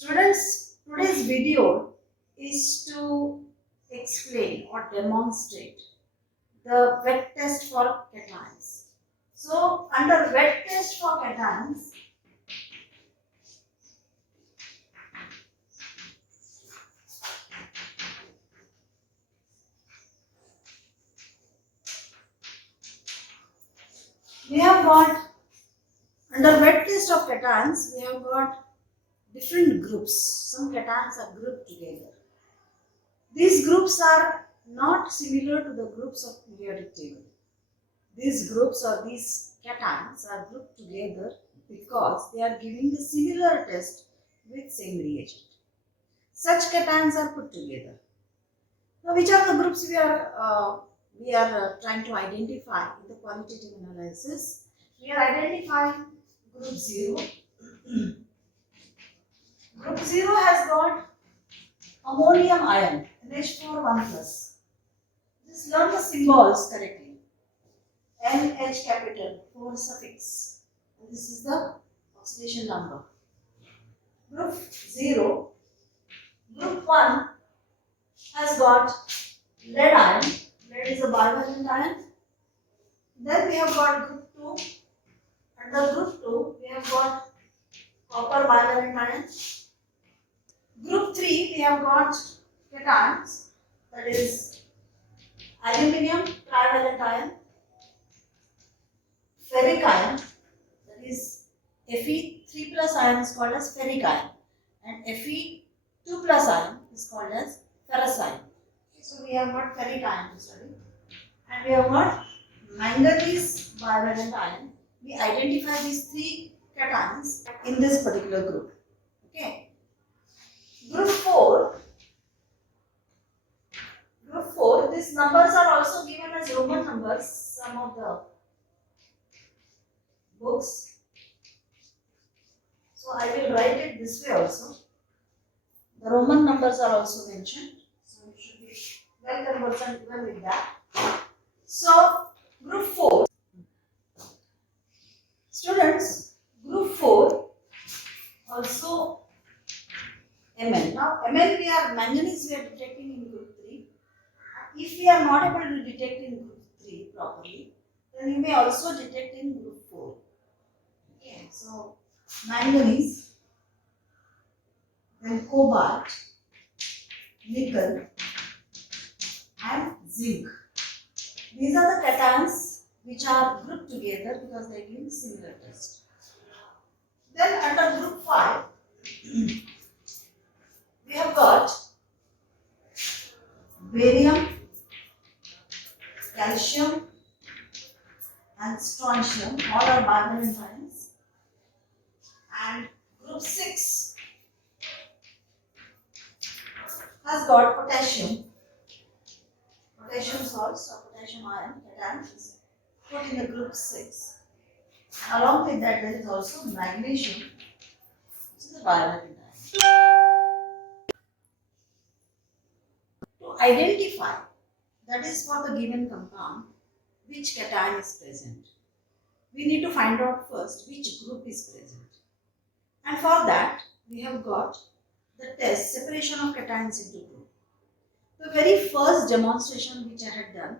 Students, today's video is to explain or demonstrate the wet test for cations. So, under wet test for cations, we have got, under wet test of cations, we have got different groups. Some cations are grouped together. These groups are not similar to the groups of periodic table. These groups or these cations are grouped together because they are giving the similar test with same reagent. Such cations are put together. Now, which are the groups we are trying to identify in the qualitative analysis? We are identifying group 0. Group 0 has got ammonium ion, NH4 1+. Just learn the symbols correctly. NH capital, 4 suffix. And this is the oxidation number. Group 0. Group 1 has got lead ion. Lead is a bivalent ion. Then we have got group 2. Under group 2, we have got copper bivalent ion. Group 3, we have got cations, that is aluminium trivalent ion, ferric ion, that is Fe3 plus ion is called as ferric ion, and Fe2 plus ion is called as ferrous ion. So we have got ferric ion to study, and we have got manganese bivalent ion. We identify these 3 cations in this particular group. Okay. Group 4, these numbers are also given as Roman numbers, some of the books. So I will write it this way also. The Roman numbers are also mentioned. So you should be well conversant even with that. So group 4. Students, group 4 also Mn. Now Mn manganese we are detecting in group 3. If we are not able to detect in group 3 properly, then you may also detect in group 4. Okay, so manganese, then cobalt, nickel, and zinc. These are the cations which are grouped together because they give similar test. Then under group 5, we have got barium, calcium, and strontium, all are bivalent ions. And group 6 has got potassium, potassium salts or potassium ion cations put in the group 6. Along with that, there is also magnesium, which is a bivalent ion. To identify, that is for the given compound, which cation is present, we need to find out first which group is present. And for that, we have got the test, separation of cations into group. The very first demonstration which I had done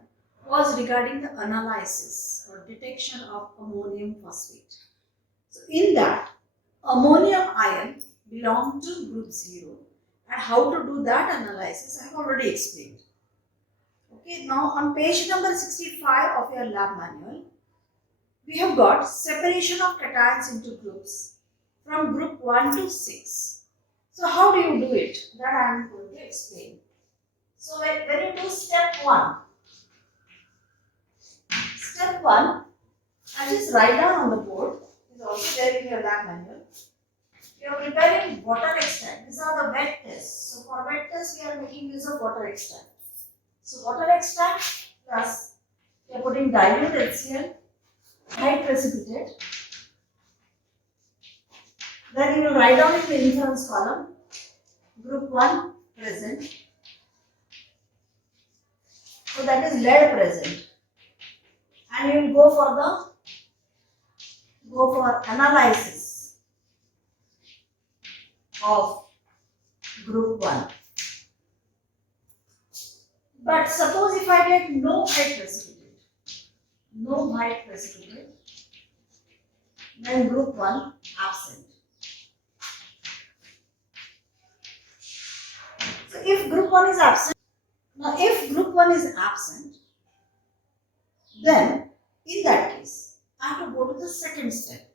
was regarding the analysis or detection of ammonium phosphate. So in that, ammonium ion belonged to group 0, and how to do that analysis I have already explained. Okay, now on page number 65 of your lab manual, we have got separation of cations into groups from group 1 to 6. So how do you do it? That I am going to explain. So when you do step 1, I just write down on the board, it is also there in your lab manual. You are preparing water extract. These are the wet tests. So for wet tests, we are making use of water extract. So water extract plus we are putting dilute HCl, high precipitate. Then you will write down in the inference column, group 1 present. So that is lead present. And you will go for analysis of group 1. But suppose if I get no white precipitate, then group 1 absent. So if group 1 is absent, then in that case, I have to go to the second step.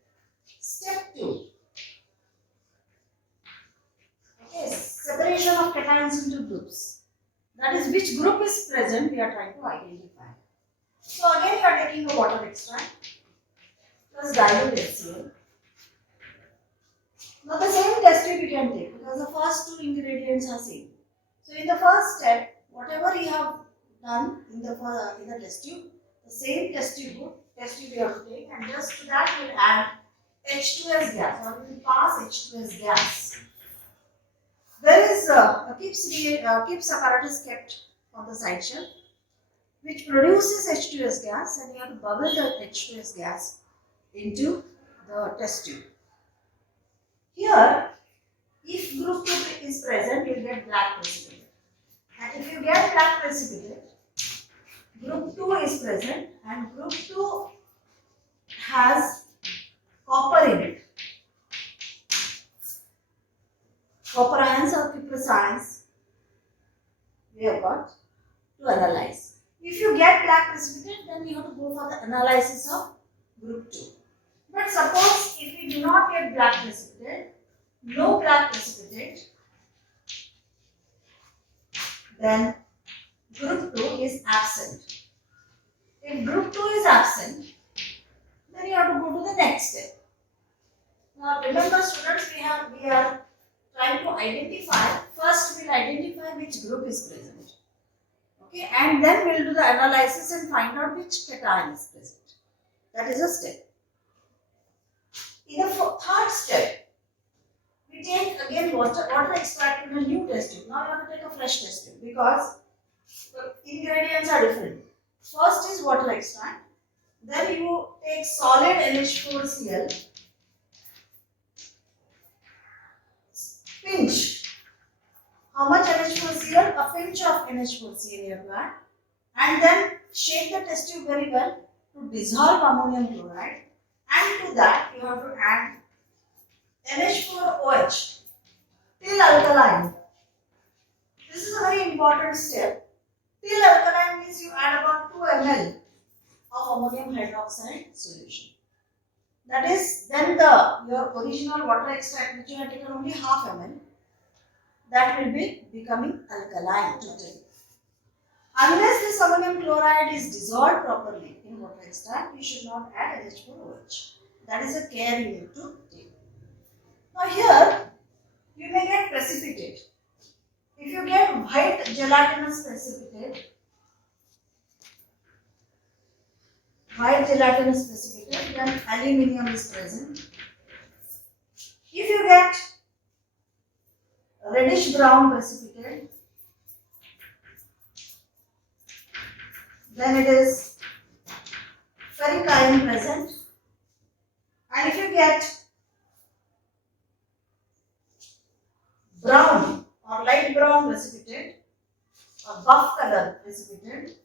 Step 2. Okay, separation of cations into groups. That is, which group is present, we are trying to identify. So again, you are taking a water extract plus dilute HCl. Now the same test tube you can take because the first two ingredients are same. So in the first step, whatever you have done in the test tube, the same test tube you have to take, and just to that you will add H2S gas, or you will pass H2S gas. There is a Kip's apparatus kept on the side shelf, which produces H2S gas, and you have to bubble the H2S gas into the test tube. Here, if group 2 is present, you will get black precipitate. And if you get black precipitate, group 2 is present, and group 2 has copper in it. Copper ions or cuprous ions we have got to analyze. If you get black precipitate, then you have to go for the analysis of group 2. But suppose if we do not get black precipitate, no black precipitate, then group 2 is absent. If group 2 is absent, then you have to go to the next step. Now remember students, we are trying to identify, first we will identify which group is present. Okay, and then we will do the analysis and find out which cation is present. That is a step. In the third step, we take again water extract in a new test tube. Now you have to take a fresh test tube because the ingredients are different. First is water extract, then you take solid NH4Cl, pinch. How much NH4Cl? A pinch of NH4Cl you have to add, and then shake the test tube very well to dissolve ammonium chloride, and to that you have to add NH4OH till alkaline. This is a very important step. Till alkaline means you add about 2 ml of ammonium hydroxide solution. That is, then your original water extract which you had taken only half ml, that will be becoming alkaline totally. Unless this ammonium chloride is dissolved properly in water extract, you should not add NH4OH. That is a care you need to take. Now here, you may get precipitate. If you get white gelatinous precipitate, then aluminium is present. If you get reddish brown precipitate, then it is ferric ion present. And if you get brown or light brown precipitate or buff color precipitate,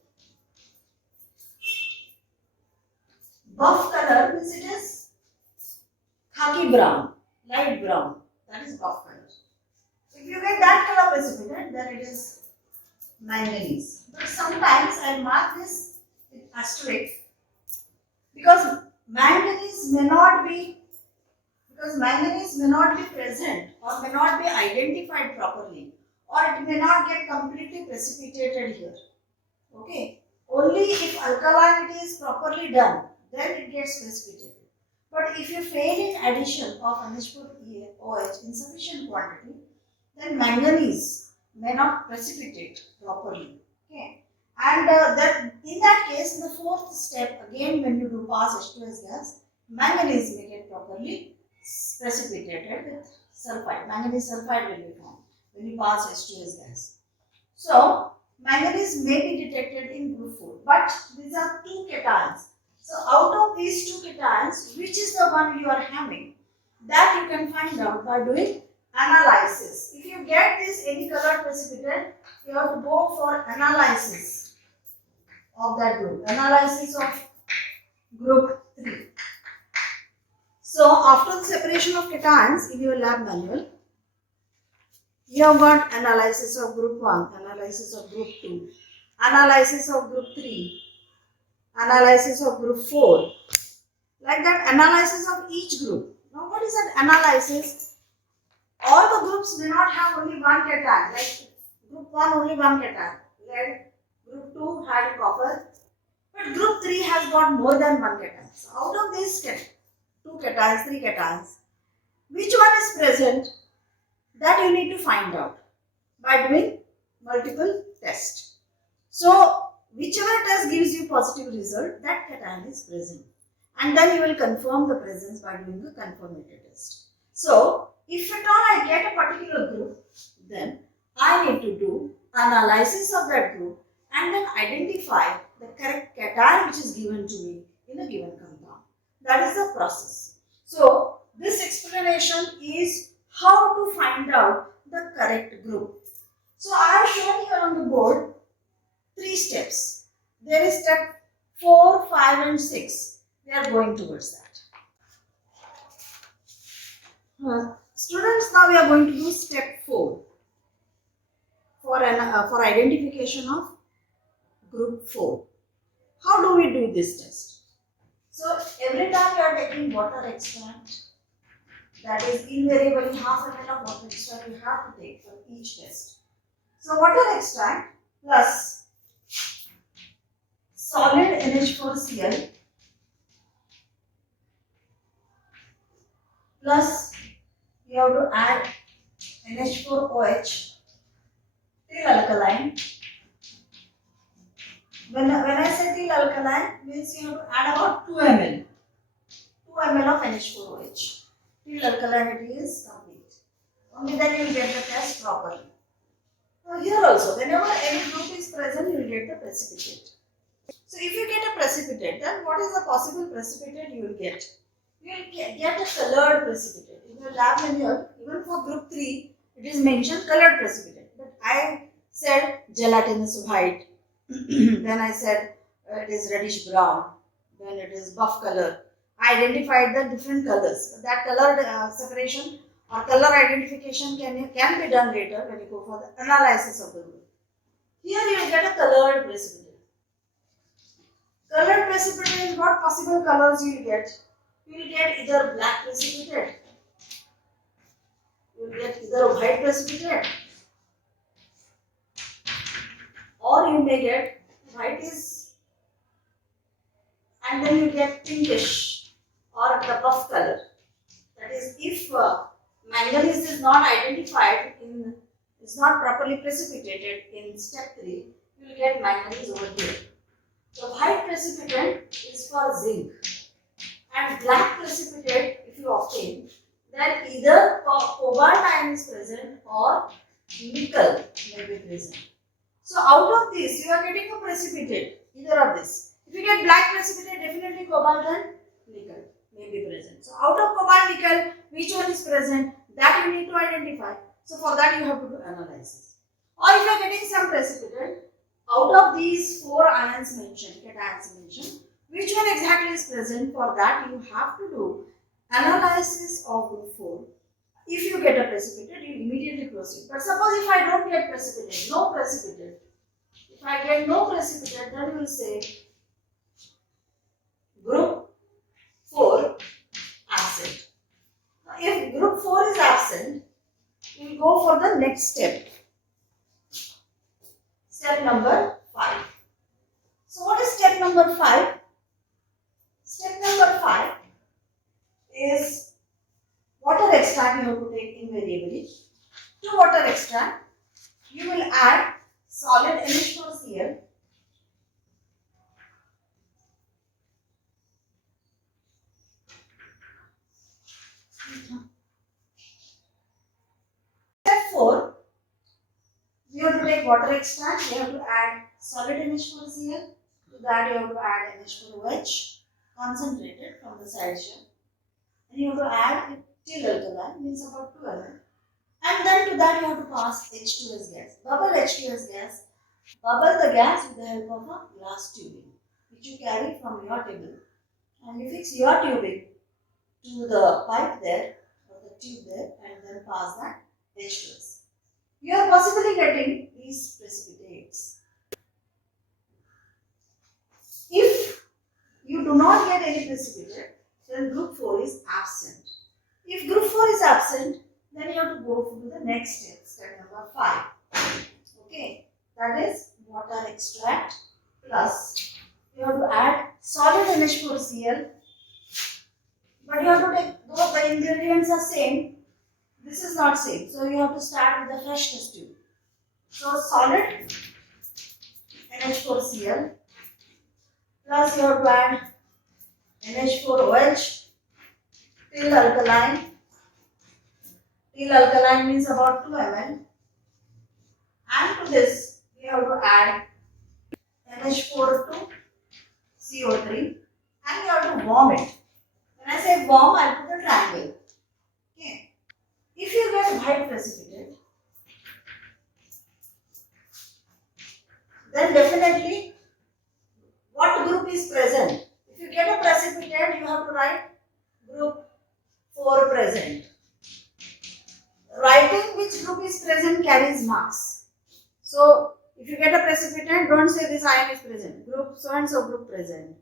buff color means it is khaki brown, light brown, that is buff color. If you get that color precipitate, then it is manganese. But sometimes I mark this with asterisk because manganese may not be present or may not be identified properly, or it may not get completely precipitated here. Okay, only if alkalinity is properly done, then it gets precipitated. But if you fail in addition of NH4OH in sufficient quantity, then manganese may not precipitate properly. Okay, and in that case, in the fourth step, again when you do pass H2S gas, manganese may get properly precipitated with sulfide. Manganese sulfide will be formed when you pass H2S gas. So manganese may be detected in group 4, but these are 2 cations. So out of these 2 cations, which is the one you are having, that you can find out by doing analysis. If you get any colored precipitate, you have to go for analysis of that group. Analysis of group 3. So after the separation of cations in your lab manual, you have got analysis of group 1, analysis of group 2, analysis of group 3, analysis of group 4. Like that, analysis of each group. Now what is that analysis? All the groups may not have only one cation. Like group 1 only one cation. Lead. Group 2 had copper. But group 3 has got more than one cation. So out of these 2 cations, 3 cations, which one is present? That you need to find out by doing multiple tests. So whichever test gives you positive result, that cation is present. And then you will confirm the presence by doing the confirmatory test. So if at all I get a particular group, then I need to do analysis of that group and then identify the correct cation which is given to me in a given compound. That is the process. So this explanation is how to find out the correct group. So I have shown here on the board 3 steps. There is step 4, 5 and 6. We are going towards that. Students, now we are going to do step 4 for identification of group 4. How do we do this test? So every time you are taking water extract, that is invariably half ml of water extract you have to take for each test. So water extract plus solid NH4Cl plus you have to add NH4OH till alkaline. When I say till alkaline, means you have to add about 2 ml. 2 ml of NH4OH. Till alkalinity is complete. Only then you will get the test properly. Now here also, whenever any group is present, you will get the precipitate. So if you get a precipitate, then what is the possible precipitate you will get? You will get a colored precipitate. In your lab manual, even for group 3, it is mentioned colored precipitate. But I said gelatinous white. Then I said it is reddish brown. Then it is buff color. I identified the different colors. That color separation or color identification can be done later when you go for the analysis of the group. Here you will get a colored precipitate. Colored precipitate, what possible colors you will get? You will get either black precipitate, you will get either white precipitate, or you may get white is, and then you get pinkish or the buff color. That is, if manganese is not identified is not properly precipitated in step 3, you will get manganese over here. The white precipitate is for zinc, and black precipitate, if you obtain, then either cobalt ion is present or nickel may be present. So out of this, you are getting a precipitate, either of this. If you get black precipitate, definitely cobalt and nickel may be present. So out of cobalt, nickel, which one is present? That you need to identify. So for that you have to do analysis. Or if you are getting some precipitate, out of these 4 ions mentioned, cations mentioned, which one exactly is present? For that you have to do analysis of group 4. If you get a precipitate, you immediately proceed. But suppose if I don't get precipitate, no precipitate. If I get no precipitate, then you will say group 4 absent. Now, if group 4 is absent, we will go for the next step. Step number 5. So what is step number 5? Step number 5 is water extract you have to take invariably. To water extract, you will add solid NH4Cl Step 4, you have to take water extract, you have to add solid NH4Cl, to that you have to add NH4OH concentrated from the side chain, and you have to add till alkaline, means about 2 ml. And then to that you have to pass H2S gas. Bubble H2S gas. Bubble the gas with the help of a glass tubing, which you carry from your table. And you fix your tubing to the pipe there, or the tube there, and then pass that H2S. You are possibly getting these precipitates. If you do not get any precipitate, then group 4 is absent. If group 4 is absent, then you have to go to the next step, step number 5. Okay, that is water extract plus you have to add solid NH4Cl, but you have to take, though the ingredients are same, this is not same, so you have to start with the fresh test tube. So solid NH4Cl plus you have to add NH4OH till alkaline. Till alkaline means about 2 ml. And to this we have to add NH4 to CO3 and you have to warm it. When I say warm, I put a triangle. Okay. If you get white precipitate, then definitely what group is present? If you get a precipitate, you have to write group 4 present. Writing which group is present carries marks. So if you get a precipitate, don't say this ion is present. Group so and so group present.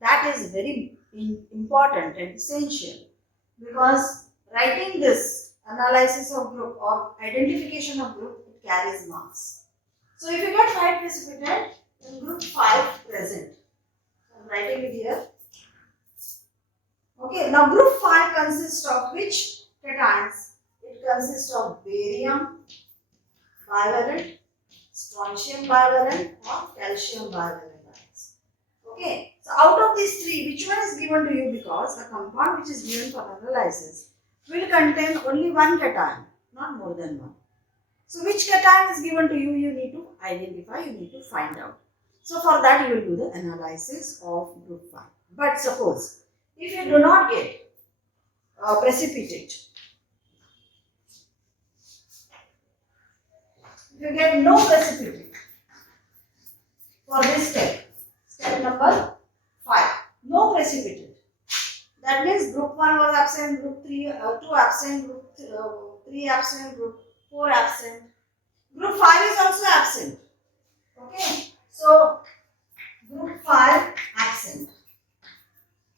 That is very important and essential, because writing this analysis of group or identification of group, it carries marks. So if you get white precipitate, then group 5 present. I am writing it here. Okay, now group 5 consists of which cations? It consists of barium bivalent, strontium bivalent, or calcium bivalent ions. Okay, so out of these three, which one is given to you? Because a compound which is given for analysis will contain only one cation, not more than one. So which cation is given to you? You need to identify, you need to find out. So for that you will do the analysis of group 5. But suppose if you do not get precipitate, if you get no precipitate for this step, step number 5, no precipitate. That means group 1 was absent, group 2 absent, group 3 absent, group 4 absent. Group 5 is also absent. Okay, so group 5 absent.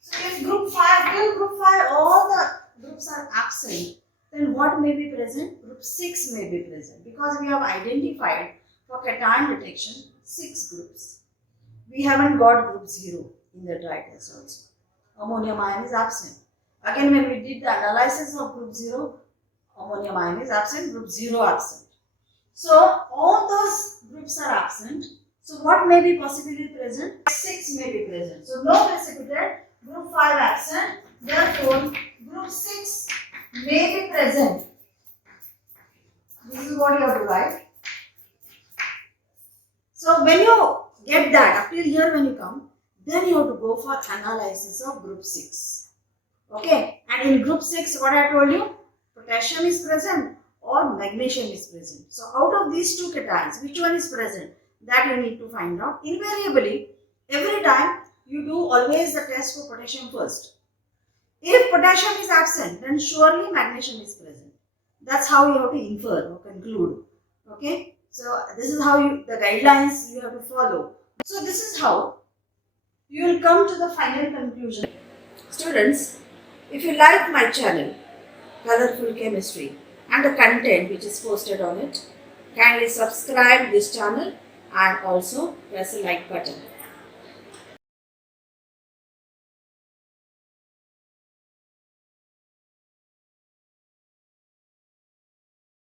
So if group 5, till group 5 all the groups are absent, then what may be present? Group 6 may be present, because we have identified for cation detection 6 groups. We haven't got group 0 in the dry test also. Ammonium ion is absent. Again, when we did the analysis of group 0, ammonium ion is absent, group 0 absent. So all those groups are absent. So what may be possibly present? 6 may be present. So no precipitate, group 5 absent. Therefore, group 6 may be present. This is what you have to write. So when you get that, up till here when you come, then you have to go for analysis of group 6. Okay, and in group 6, what I told you, potassium is present or magnesium is present. So out of these two cations, which one is present? That you need to find out. Invariably, every time you do always the test for potassium first. If potassium is absent, then surely magnesium is present. That's how you have to infer or conclude. Okay, so this is how the guidelines you have to follow. So this is how you will come to the final conclusion. Students, if you like my channel, Colorful Chemistry, and the content which is posted on it, kindly subscribe this channel and also press the like button.